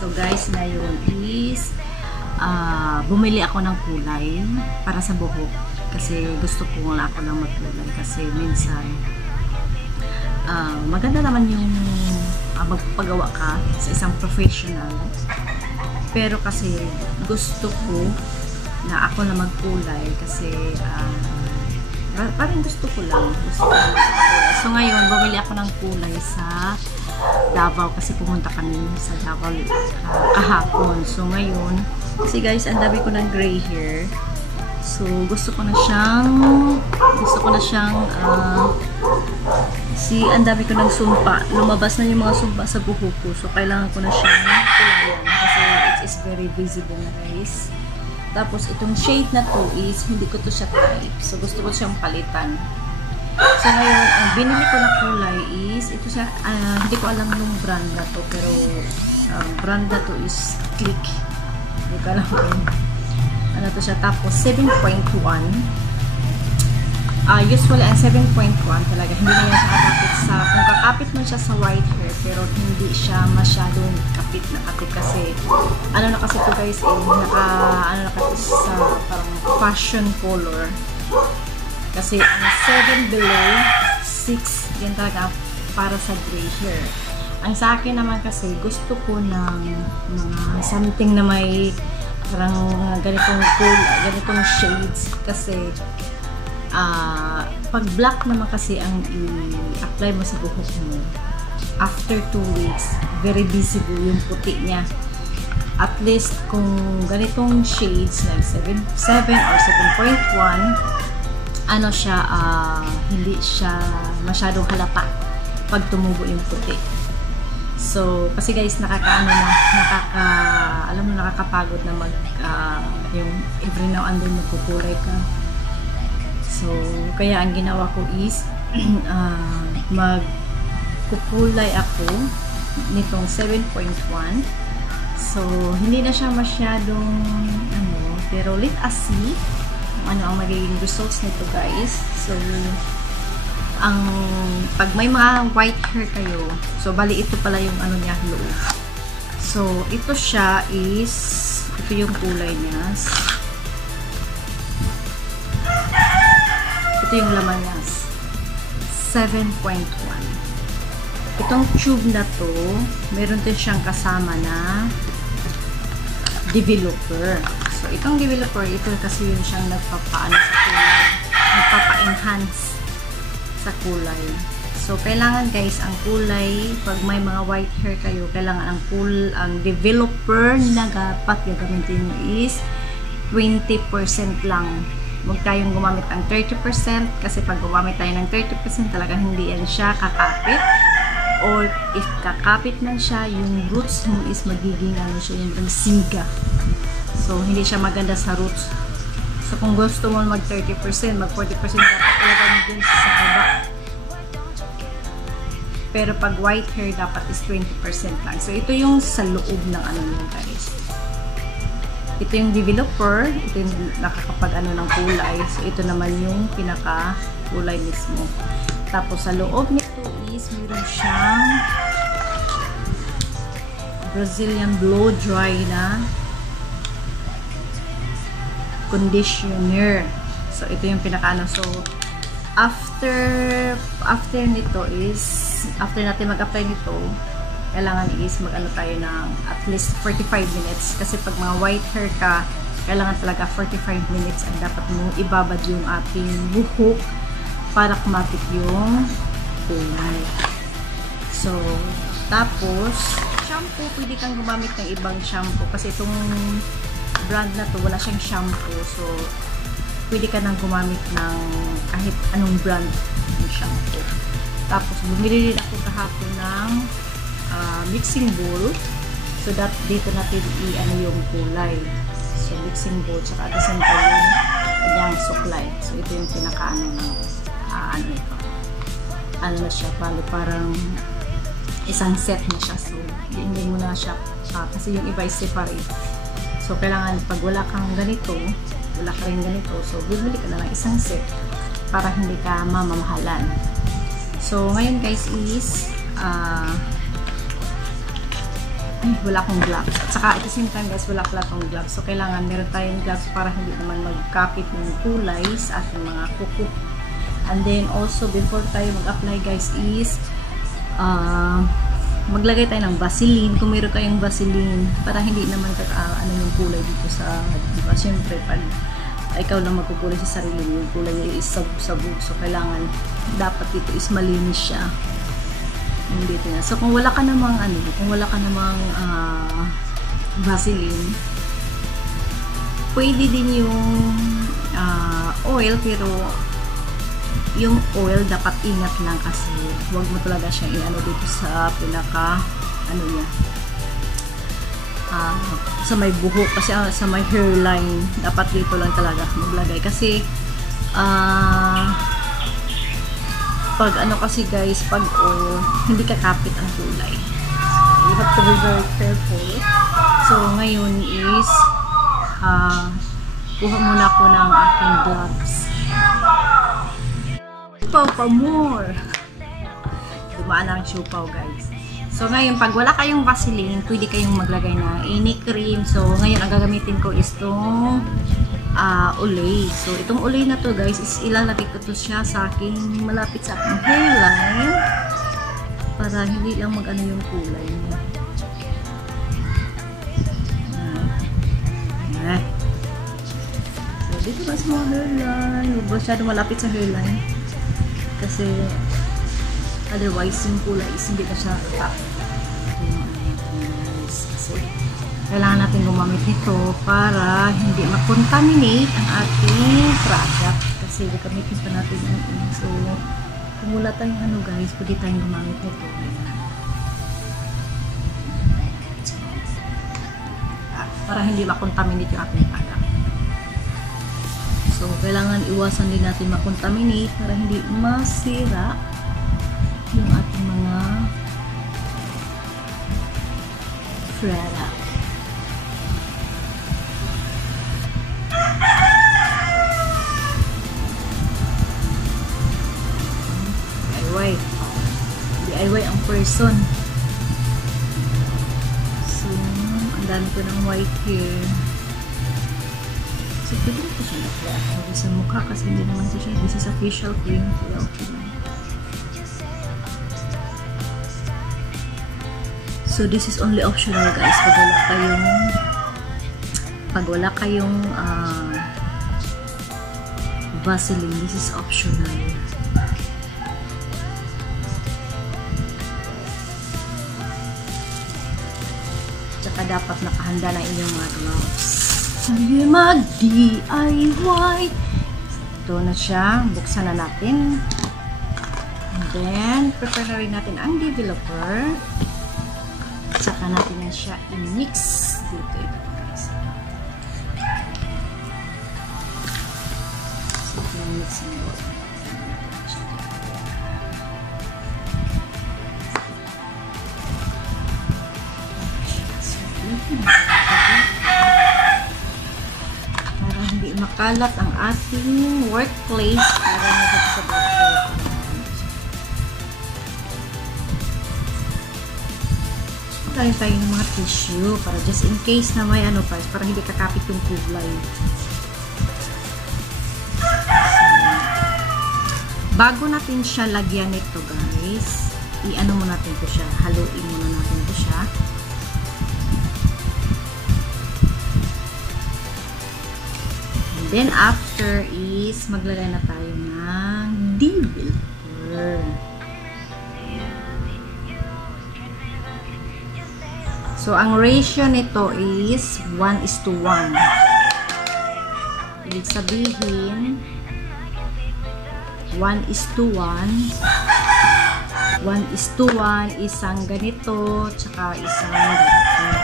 So guys, ngayon is bumili ako ng kulay para sa buhok. Kasi gusto ko lang ako lang magkulay. Kasi minsan maganda naman yung magpagawa ka sa isang professional. Pero kasi gusto ko na ako na magkulay kasi parang gusto ko lang magkulay. So ngayon, bumili ako ng kulay sa Davao kasi pumunta kami sa Davao kahapon. So ngayon, kasi guys, ang dami ko ng gray hair. So gusto ko na siyang ang dami ko ng sumpa. Lumabas na yung mga sumpa sa buhok ko. So kailangan ko na siyang kulayan kasi it is very visible na guys. Tapos itong shade na to is hindi ko to siya type. So gusto ko siyang palitan. So ngayon, ang binili ko na kulay is, ito siya, hindi ko alam yung brand na to, pero brand na to is Click. Hindi ko alam yun. Ano to siya, tapos 7.1. Usually, ang 7.1 talaga, hindi na yan siya kakapit sa, kung kakapit mo siya sa white hair, pero hindi siya masyadong kapit na kapit kasi, ano na kasi to guys, ano na kasi sa parang fashion color. Kasi ang 7 below, 6, yan talaga para sa gray hair. Ang sa akin naman kasi, gusto ko ng something na may parang ganitong ganitong shades. Kasi, pag black naman kasi ang i-apply mo sa buhok mo, after 2 weeks, very visible yung puti niya. At least, kung ganitong shades, like 7 or 7.1, ano siya, hindi siya masyadong halata pag tumubo yung puti. So, kasi guys, nakakapagod na yung every now and then magkukulay ka. So, kaya ang ginawa ko is, magkukulay ako nitong 7.1. So, hindi na siya masyadong, pero let us see ano ang magiging results nito guys. So pag may mga white hair kayo, so bali ito pala yung ano niya, loob. So ito siya is, ito yung kulay niya, ito yung laman niya, 7.1. Itong tube na to, meron din siyang kasama na developer. So, itong developer, ito kasi yun siyang nagpapaano sa kulay. Nagpapa-enhance sa kulay. So, kailangan guys, ang kulay, pag may mga white hair kayo, kailangan ang developer na dapat gagamitin is 20% lang. Huwag tayong gumamit ng 30% kasi pag gumamit tayo ng 30%, talagang hindi yan siya kakapit. Or if kakapit man siya, yung roots mo is magiging yung siga. So, hindi siya maganda sa roots. So, kung gusto mo mag 30%, mag 40%, dapat ilagay mo din sa baba. Pero pag white hair, dapat is 20% lang. So, ito yung sa loob ng nyo guys. Ito yung developer. Ito yung nakakapag ng kulay. So, ito naman yung pinaka kulay mismo. Tapos, sa loob nito is meron siyang Brazilian blow dry na conditioner. So, ito yung pinakaano. So, after nito is, after natin mag-apply nito, kailangan is mag-ano tayo ng at least 45 minutes. Kasi pag mga white hair ka, kailangan talaga 45 minutes ang dapat mong ibabad yung ating buhok para kumapit yung kulay. So, tapos, shampoo, pwede kang gumamit ng ibang shampoo. Kasi itong brand na to, wala siyang shampoo. So, pwede ka nang gumamit ng kahit anong brand ng shampoo. Tapos, bumili rin ako kahapon ng mixing bowl. So, that dito natin yung kulay. So, mixing bowl, tsaka at the same time yung kanyang suklay. So, ito yung pinaka-ano ng ito. Ano na siya, parang isang set na siya. So, hindi mo na siya, kasi yung iba is separate. So, kailangan pag wala kang ganito, wala ka rin ganito, so, bibili ka na lang isang set para hindi ka mamamahalan. So, ngayon guys is, ay, wala akong gloves. At saka at the same time guys, wala pala akong gloves. So kailangan meron tayong gloves para hindi naman magkapit ng kulay sa ating mga kuko. And then also before tayo mag-apply guys is maglagay tayo ng Vaseline. Kung meron kayong Vaseline para hindi naman ano yung kulay dito sa, diba? Siyempre pag ikaw lang magkukulay sa sarili mo, yung kulay is sabog-sabog. So kailangan dapat dito is malinis siya. Dito na. So kung wala ka namang Vaseline, pwede din yung oil, pero yung oil dapat ingat lang kasi huwag mo talaga siyang i-ano dito sa pinaka niya, sa may buhok, kasi sa may hairline dapat dito lang talaga maglagay kasi pag kasi guys, pag oil, hindi kakapit ang kulay. You have to be very careful. So, ngayon is, kuha muna ako ng aking gloves. Siupaw pa more! Dumaan ang siupaw guys. So, ngayon, pag wala kayong Vaseline, pwede kayong maglagay ng any cream. So, ngayon, ang gagamitin ko is itong ulay. So, itong ulay na to guys is ilalagay ko to siya sa aking malapit sa aking hairline para hindi lang mag-ano yung kulay niya. So, dito ba sa mga hairline? Huwag masyado malapit sa hairline kasi otherwise yung kulay is hindi na siya kasi kailangan natin gumamit nito para hindi ma-contaminate ang ating product kasi gagamitin pa natin yun. So, kung wala tayong guys, pwede tayong gumamit nito. Para hindi ma-contaminate yung ating product. So, kailangan iwasan din natin ma-contaminate para hindi masira yung ating mga product. DIY ang person. So, ang dami ko ng white hair. So, pwede ko siya na-apply sa mukha kasi hindi naman siya. This is a facial cream. Kaya okay lang. So, this is only optional guys. Pag wala kayong Vaseline, this is optional. Tsaka dapat nakahanda na inyong mga gloves. Sabi mag-DIY. Ito na siya. Buksan na natin. And then, prepare na rin natin ang developer. Tsaka natin na siya i-mix. Dito ito guys. So, i-mix mo. Para hindi makalat ang ating workplace para nagsasabat. Tayo ng mga tissue para just in case na may para hindi kakapit yung kulay. Bago natin siya lagyan nito guys, i-ano mo natin to siya, haluin muna natin to siya. Then, after is, maglagay na tayo ng developer. So, ang ratio nito is 1:1. Ibig sabihin, 1:1. 1:1, isang ganito, tsaka isang ganito.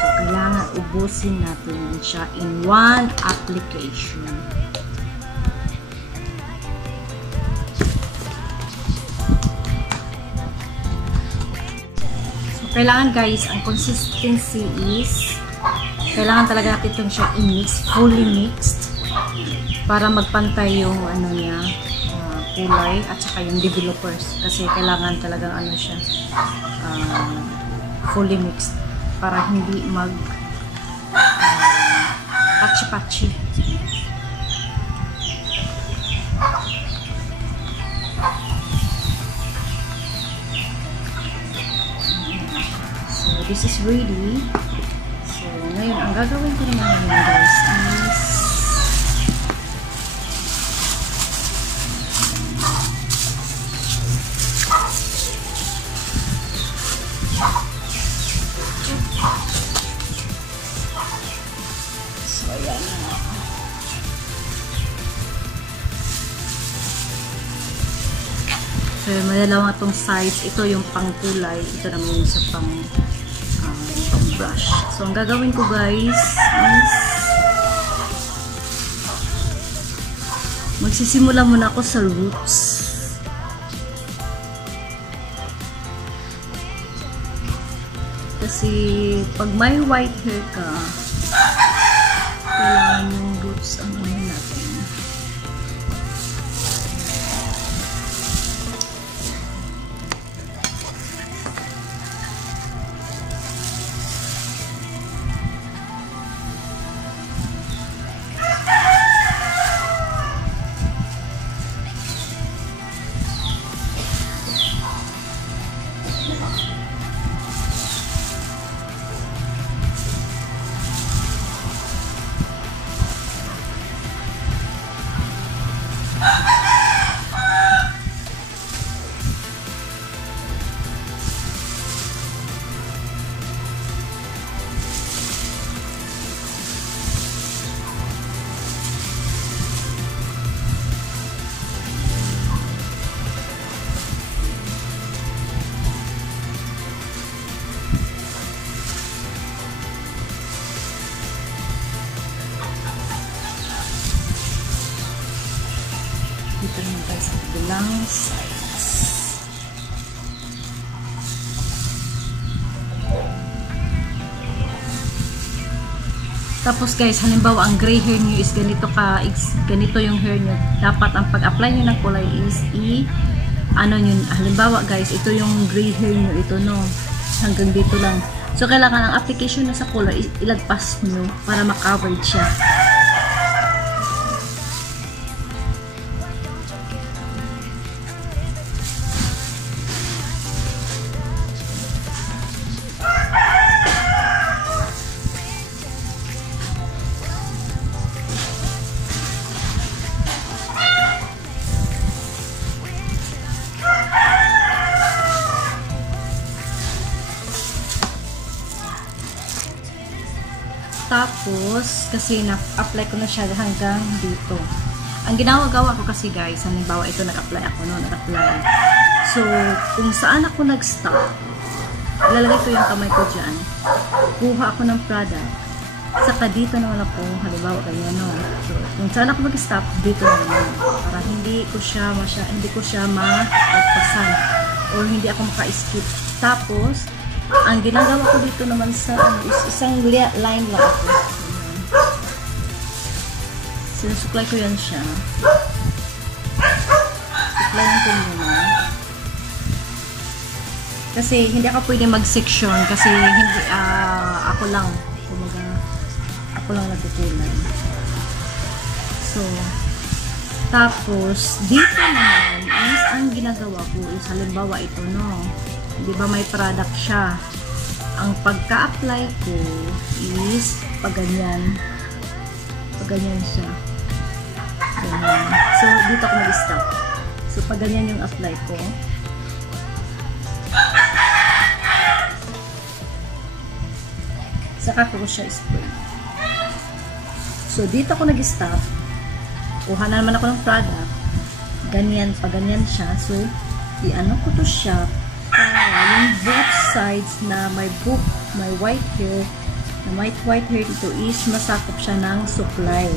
So, kailangan ubusin natin siya in one application. So, kailangan guys, ang consistency is, kailangan talaga natin itong siya i-mix, fully mixed, para magpantay yung niya, kulay at saka yung developers kasi kailangan talagang siya fully mixed. para hindi mag patchy-patchy. So, this is ready. So, ngayon, ang gagawin ko naman ngayon, guys, is so, ayan na. So, madalawa itong sides. Ito yung pangkulay. Ito naman yung sa pang brush. So, ang gagawin ko, guys, is magsisimula muna ako sa roots. Kasi, pag may white hair ka, kailangan yung roots ang ano natin. Dito naman tayo sa bilang sides. Tapos guys, halimbawa ang gray hair nyo is ganito yung hair nyo. Dapat ang pag-apply nyo ng kulay is halimbawa guys, ito yung gray hair nyo, ito no, hanggang dito lang. So kailangan ang application na sa kulay ilagpas nyo para ma-covered siya. Tapos, kasi na-apply ko na siya hanggang dito. Ang ginagawa ko kasi guys, halimbawa ito nag-apply ako, no? Nag-apply. So, kung saan ako nag-stop, ilalagay ko yung kamay ko dyan. Kuha ako ng product. Saka dito naman ako, halimbawa ganyan, no? So, kung saan ako mag-stop, dito naman. Para hindi ko siya ma-pasan. Or hindi ako maka-skip. Tapos, ang ginagawa ko dito naman sa is isang line lang ako. Sinusuklay ko yan siya. Suklayin ko muna. Kasi hindi ako pwede mag-section kasi hindi ako lang natutunan. So, tapos dito naman is ang ginagawa ko is halimbawa ito, no. Di ba may product siya? Ang pagka-apply ko is paganyan. Paganyan siya. Ganyan. So, dito ako mag-stop. So, paganyan yung apply ko. Saka ko siya spray. So, dito ako nag-stop. Kuha na naman ako ng product. Ganyan, paganyan siya. So, i-ano ko to siya yung both sides na may white hair dito is masakop siya ng supply.